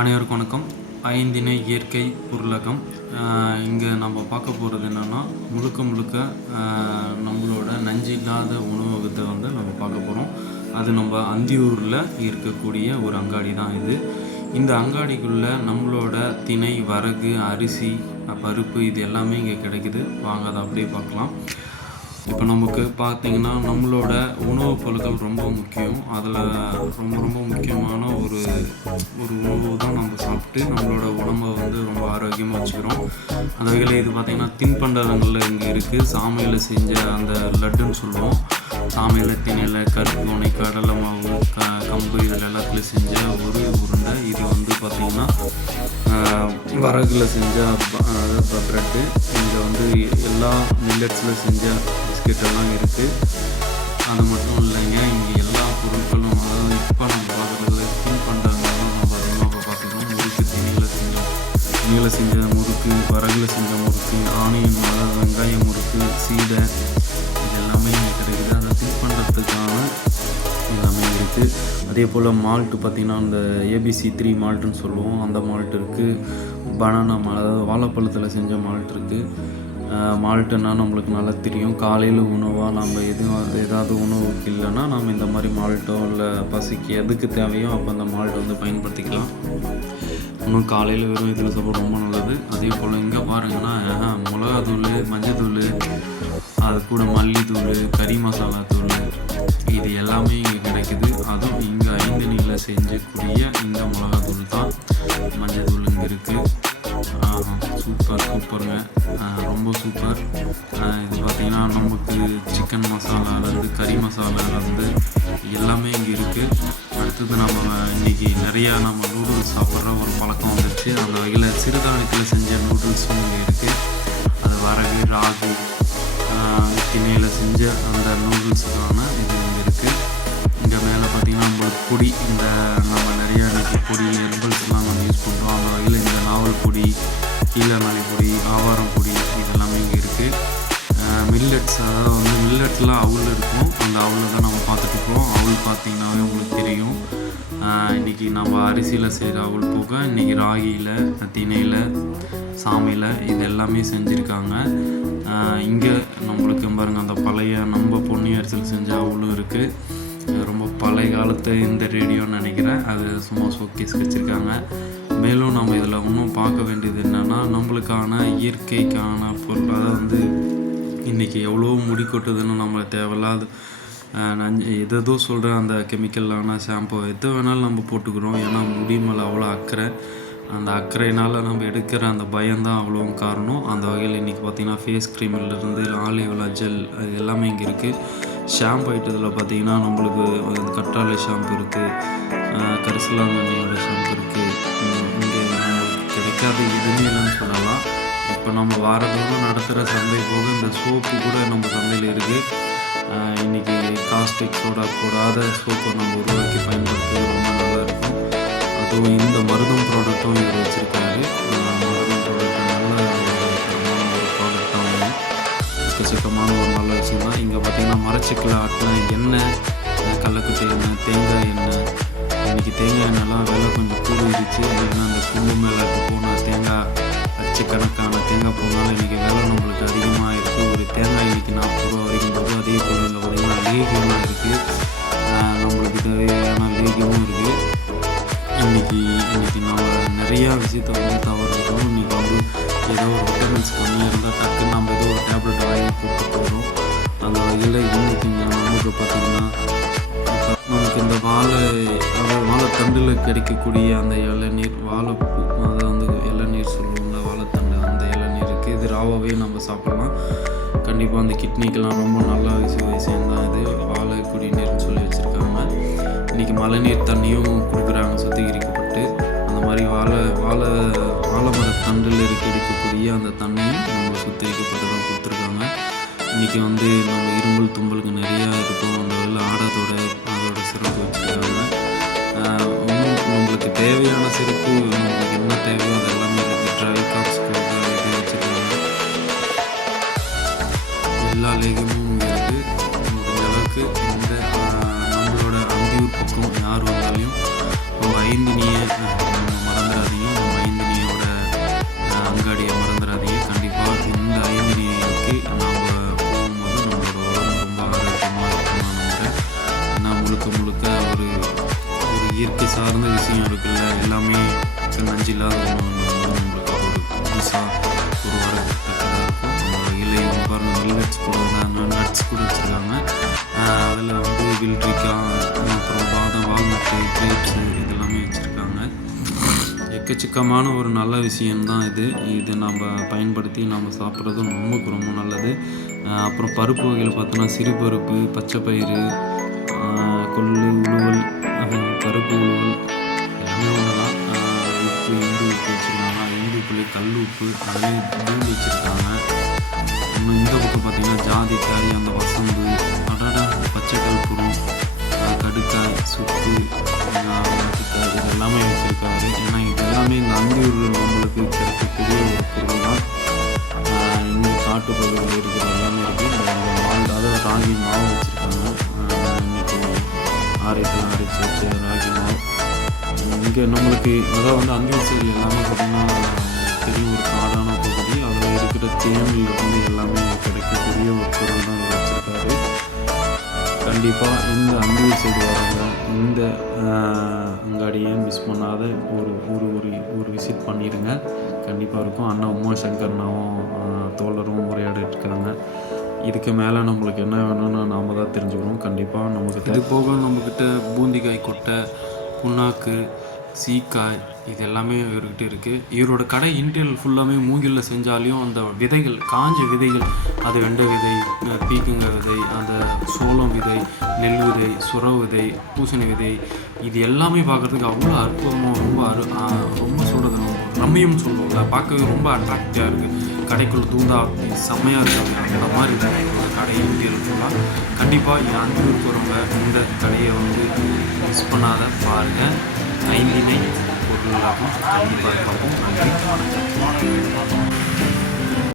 அனைவருக்கும் வணக்கம். ஐந்திணை இயற்கை பொருளகம். இங்கே நம்ம பார்க்க போகிறது என்னென்னா முழுக்க நம்மளோட நஞ்சு இல்லாத உணவகத்தை வந்து நம்ம பார்க்க போகிறோம். அது நம்ம அந்தியூரில் இருக்கக்கூடிய ஒரு அங்காடி தான் இது. இந்த அங்காடிக்குள்ளே நம்மளோட திணை, வரகு, அரிசி, பருப்பு இது எல்லாமே இங்கே கிடைக்குது. வாங்க அதை அப்படியே பார்க்கலாம். இப்போ நமக்கு பார்த்திங்கன்னா நம்மளோட உணவுப் பொருட்கள் ரொம்ப முக்கியம். அதில் ரொம்ப முக்கியமான ஒரு உணவு தான் நம்ம சாப்பிட்டு நம்மளோட உடம்பை வந்து ரொம்ப ஆரோக்கியமாக வச்சுக்கிறோம். அந்த வகையில் இது பார்த்திங்கன்னா தின்பண்டங்களில் இங்கே இருக்குது. சாமையில் செஞ்ச அந்த லட்டுன்னு சொல்லுவோம். சாமையில், திணையில், கருப்பு, கடலை மாவு, கம்பு இதில் எல்லாத்துலேயும் செஞ்ச ஒரு உருண்டை. இது வந்து பார்த்திங்கன்னா வரகில் செஞ்ச ப்ரெட்டு. இங்கே வந்து எல்லா மில்லட்ஸில் செஞ்ச பிஸ்கெட்டெல்லாம் இருக்குது. அது மட்டும் இல்லைங்க, இங்கே எல்லா பொருட்களும், அதாவது இப்போ நம்ம பார்க்குறதுல தின்பண்டங்களும் நம்ம அதிகமாக பார்த்துக்கணும். முறுக்கு, திணையில் செஞ்ச முறுக்கு, வரகில் செஞ்ச முறுக்கு, ஆனியன், வெங்காய முறுக்கு, சீடை இது எல்லாமே இங்கே கிடைக்குது. அதை தின்பண்டத்துக்கான எல்லாமே இருக்குது. அதே போல் மால்ட்டு பார்த்திங்கன்னா அந்த ABC 3 மால்ட்டுன்னு சொல்லுவோம், அந்த மால்ட் இருக்குது. பனானா அதாவது வாழைப்பழத்தில் செஞ்ச மால்ட் இருக்குது. மால்ட்டுன்னா நம்மளுக்கு நல்லா தெரியும். காலையில் உணவாக நம்ம ஏதாவது உணவுக்கு இல்லைன்னா நம்ம இந்த மாதிரி மால்ட்டோ இல்லை பசிக்கு எதுக்கு தேவையோ அப்போ அந்த மால்ட்டை வந்து பயன்படுத்திக்கலாம். இன்னும் காலையில் வெறும் இதில் சாப்பிட ரொம்ப நல்லது. அதே போல் இங்கே பாருங்கன்னா மிளகாத்தூள், மஞ்சத்தூள், அது கூட மல்லித்தூள், கறி மசாலா தூள் இது எல்லாமே இங்கே கிடைக்குது. அதுவும் இங்கே ஐந்திணையில் செஞ்சக்கூடிய இந்த மிளகாத்தூள் தான். மஞ்சத்தூள் இங்கே இருக்குது. சூப்பருங்க, ரொம்ப சூப்பர். இது பார்த்திங்கன்னா நமக்கு சிக்கன் மசாலாலேருந்து கறி மசாலாலேருந்து எல்லாமே இங்கே இருக்குது. அடுத்தது நம்ம இன்றைக்கி நிறையா நம்ம நூடுல்ஸ் சாப்பிட்ற ஒரு பழக்கம் வந்துடுச்சு. அந்த வகையில் சிறுதானியத்தில் செஞ்ச நூடுல்ஸும் இங்கே இருக்குது. அது வரகு, ராகி, திணையில் செஞ்ச அந்த நூடுல்ஸுக்கான இது இங்கே இருக்குது. இங்கே மேலே பார்த்திங்கன்னா நம்மளுக்கு பொடி, இந்த நம்ம நிறையா இன்றைக்கி பொடி ஹெர்பல்ஸ்லாம் நம்ம யூஸ் பண்ணுறோம். அந்த வகையில் இந்த நாவல் பொடி, கீழநாளி பொடி, ஆவாரம் பொடி இதெல்லாமே இங்கே இருக்குது. மில்லட்ஸ், அதாவது வந்து மில்லட்ஸில் அவுள் இருக்கும். அந்த அவுளில் தான் நம்ம பார்த்துட்ருக்கோம். அவுள் பார்த்திங்கனாவே உங்களுக்கு தெரியும். இன்றைக்கி நம்ம அரிசியில் செய்கிற அவுள் போக இன்றைக்கி ராகியில், திணையில், சாமையில் இது எல்லாமே செஞ்சுருக்காங்க. இங்கே நம்மளுக்கு பாருங்கள் அந்த பழைய நம்ம பொன்னி அரிசியில் செஞ்ச அவுளும் இருக்குது. ரொம்ப பழைய காலத்து இந்த ரேடியோன்னு நினைக்கிறேன். அது சும்மா ஷோகேஸ் வச்சுருக்காங்க. மேலும் நம்ம இதில் இன்னும் பார்க்க வேண்டியது என்னென்னா நம்மளுக்கான இயற்கைக்கான பொருள், அதாவது வந்து இன்றைக்கி எவ்வளோ முடி கொட்டுதுன்னு நம்மளை தேவையில்லாத எதோ சொல்கிற அந்த கெமிக்கலான ஷாம்பு எது வேணாலும் நம்ம போட்டுக்கிறோம். ஏன்னா முடி மேலே அவ்வளோ அக்கறை. அந்த அக்கறையினால் நம்ம எடுக்கிற அந்த பயம்தான் அவ்வளோ காரணம். அந்த வகையில் இன்றைக்கி பார்த்திங்கன்னா ஃபேஸ் க்ரீமிலிருந்து ஆலிவ்லா ஜெல் அது எல்லாமே இங்கே இருக்குது. ஷாம்பு ஐட்டத்தில் பார்த்திங்கன்னா நம்மளுக்கு கற்றாழை ஷாம்பு இருக்குது, கரிசலாங்கண்ணியோட ஷாம்பு இருக்குது. இங்கே நம்மளுக்கு கிடைக்காத எதுவுமே இல்லைன்னு சொல்லலாம். இப்போ நம்ம வாரதோறும் நடத்துகிற சந்தை போக இந்த சோப்பு கூட நம்ம சந்தையில் இருக்குது. இன்றைக்கி காஸ்டிக் சோடா போடாத சோப்பை நம்ம உருவாக்கி பயன்படுத்துறது ரொம்ப நல்லா இருக்கும். அதுவும் இந்த மருதம் ப்ராடக்ட்டும் இவர் வச்சுருக்காரு. மருதம் ப்ராடக்ட் நல்ல ஒரு ப்ராடக்டாகவும் எக்கச்சக்கமான ஒரு நல்ல விஷயம் தான். இங்கே பார்த்திங்கன்னா மரச்சிக்கில் ஆட்டின எண்ணெய், கடலக்குட்டை எண்ணெய், தேங்காய் எண்ணெய். இன்றைக்கி தேங்காய் எண்ணெய்லாம் விலை கொஞ்சம் கூடிடுச்சு. இல்லைன்னா அந்த குண்டு மேலாக்கு போனால் தேங்காய் லட்சக்கணக்கான தேங்காய் போனாலும் இன்றைக்கி விலை நம்மளுக்கு அதிகமாக இருக்குது. ஒரு தேங்காய் இன்றைக்கி 40 ரூபா வரைக்கும் போகுது. அதே போல் இங்கே பார்த்திங்கன்னா லேகியமாக இருக்குது. நம்மளுக்கு தேவையான லேகியமும் இருக்குது. இன்றைக்கி நம்ம நிறையா விஷயத்தை வந்து தவறுகிறோம். இன்றைக்கி வந்து ஏதோ ஒரு விட்டமின்ஸ் கம்மியாக இருந்தால் டக்குன்னு நம்ம ஏதோ ஒரு டேப்லெட் வாங்கி போட்டு வரும். அந்த வகையில் இன்றைக்கி நமக்கு பார்த்திங்கன்னா நமக்கு இந்த வாழைத்தண்டில் கிடைக்கக்கூடிய அந்த இளநீர், வாழைப்பூ, அதை வந்து இளநீர் சொல்லுவாங்க, வாழைத்தண்டு அந்த இளநீர் இருக்குது. இது ராவாகவே நம்ம சாப்பிட்லாம். கண்டிப்பாக அந்த கிட்னிக்கெலாம் ரொம்ப நல்ல விஷயம்தான் இது. வாழை குடிநீர்னு சொல்லி வச்சுருக்காங்க. இன்றைக்கி மழைநீர் தண்ணியும் கொடுக்குறாங்க சுத்திகரிக்கப்பட்டு. அந்த மாதிரி வாழை மரத்தண்டில் இருக்கக்கூடிய அந்த தண்ணியும் நம்ம சுத்திகரிக்கப்பட்டு தான் கொடுத்துருக்காங்க. இன்றைக்கி வந்து நம்ம இருமல் தும்பலுக்கு நிறையா இருக்கும். அந்த வகையில் அதோட சிறப்பு வச்சுருக்காங்க. இன்னும் நம்மளுக்கு தேவையான சிறப்பு நம்மளுக்கு என்ன தேவையோ அது எல்லாமே இருக்குது. ட்ரை காப்ஸ் இது வச்சுருக்காங்க. எல்லா லேகியமும் இருக்குது. முடிஞ்ச அளவுக்கு இந்த நம்மளோட அந்தியூர் பக்கம் யார் வந்தாலையும் நம்ம ஐந்தினியை மறந்துட இயற்கை சார்ந்த விஷயம் இருக்குல்ல, எல்லாமே நஞ்சு இல்லாத நம்மளுக்கு ஒரு புதுசாக ஒரு வரத்தக்கதாக இருக்கும். இலை பாருங்கள், மில்லட்ஸ் கூட நட்ஸ் கூட வச்சுருக்காங்க. அதில் வந்து வெள்ளரிக்காய், அப்புறம் பாதாம், வால்நட்டு, கிரேப்ஸு இதெல்லாமே வச்சுருக்காங்க. எக்கச்சக்கமான ஒரு நல்ல விஷயம்தான் இது நம்ம பயன்படுத்தி நம்ம சாப்பிட்றது ரொம்ப நல்லது. அப்புறம் பருப்பு வகையில் பார்த்தோன்னா சிறுபருப்பு, பச்சைப்பயிறு, கொள்ளு, உளுவல், கருப்பு உளுவல் எல்லாமே ஒன்று தான். உப்பு, இந்து உப்பு வச்சுருக்காங்க. இந்து உப்புலே கல் உப்பு அதுலேயே தூள் வச்சுருக்காங்க. இன்னும் இந்த பக்கம் பார்த்திங்கன்னா ஜாதிக்காய், அந்த வசம்பு, பச்சை கற்பூரம், கடுக்காய், சுக்கு, வட்டுக்காய் இது எல்லாமே வச்சுருக்காரு. ஏன்னா இது எல்லாமே இந்த அந்தியூரில் நம்மளுக்கு கிடைக்கக்கூடிய ஒரு பொருள் தான். இங்கே காட்டு பகுதியில் இருக்கிற எல்லாமே இருக்குது. அதாவது ராகி மாவு வச்சுருக்காங்க. இன்றைக்கி ஆரைக்கெல்லாம் அரைச்சி வச்சு ராகி மாவு இங்கே நம்மளுக்கு அதாவது வந்து அந்தியூர் சைடு எல்லாமே பார்த்திங்கன்னா பெரிய ஒரு காடான பகுதி. அதில் இருக்கிற தேனில் வந்து எல்லாமே கிடைக்கக்கூடிய ஒரு பொருள் தான் வச்சுருக்காரு. கண்டிப்பாக இந்த அந்தியூர் சைடு வரவங்க இந்த அங்காடியை மிஸ் பண்ணாத ஒரு விசிட் பண்ணிடுங்க. கண்டிப்பாக இருக்கும். அண்ணா உமாசங்கர்னாவும் தோழரும் உரையாடிட்டுருக்காங்க. இதுக்கு மேலே நம்மளுக்கு என்ன வேணும்னு நாம் தான் தெரிஞ்சுக்கணும். கண்டிப்பாக நமக்கு இது போக நம்மக்கிட்ட பூந்திக்காய் கொட்டை, புண்ணாக்கு, சீக்காய் இது எல்லாமே இவர்கிட்ட இருக்குது. இவரோட கடை இன்டீரியல் ஃபுல்லாமே மூங்கிலில் செஞ்சாலையும் அந்த விதைகள், காஞ்ச விதைகள், அது வெண்டை விதை, பீக்கங்காய் விதை, அந்த சோளம் விதை, நெல் விதை, சுர விதை, பூசணி விதை இது எல்லாமே பார்க்குறதுக்கு அவ்வளோ அற்புதமாக ரொம்ப சொல்கிறது ரம்மியம்னு சொல்லுவாங்க. பார்க்கவே ரொம்ப அட்ராக்டிவாக இருக்குது. கடைக்குள்ள தூந்தா செம்மையாக இருக்காங்க. அந்த மாதிரி இருக்குது கடை இன்டீரியல் ஃபுல்லாக. கண்டிப்பாக என் அந்தியூருக்கு வரவங்க இந்த கடையை வந்து மிஸ் பண்ணாத பாருங்கள். 5 பொருளாகும். கண்டிப்பாக பார்ப்போம். நன்றி, வணக்கம்.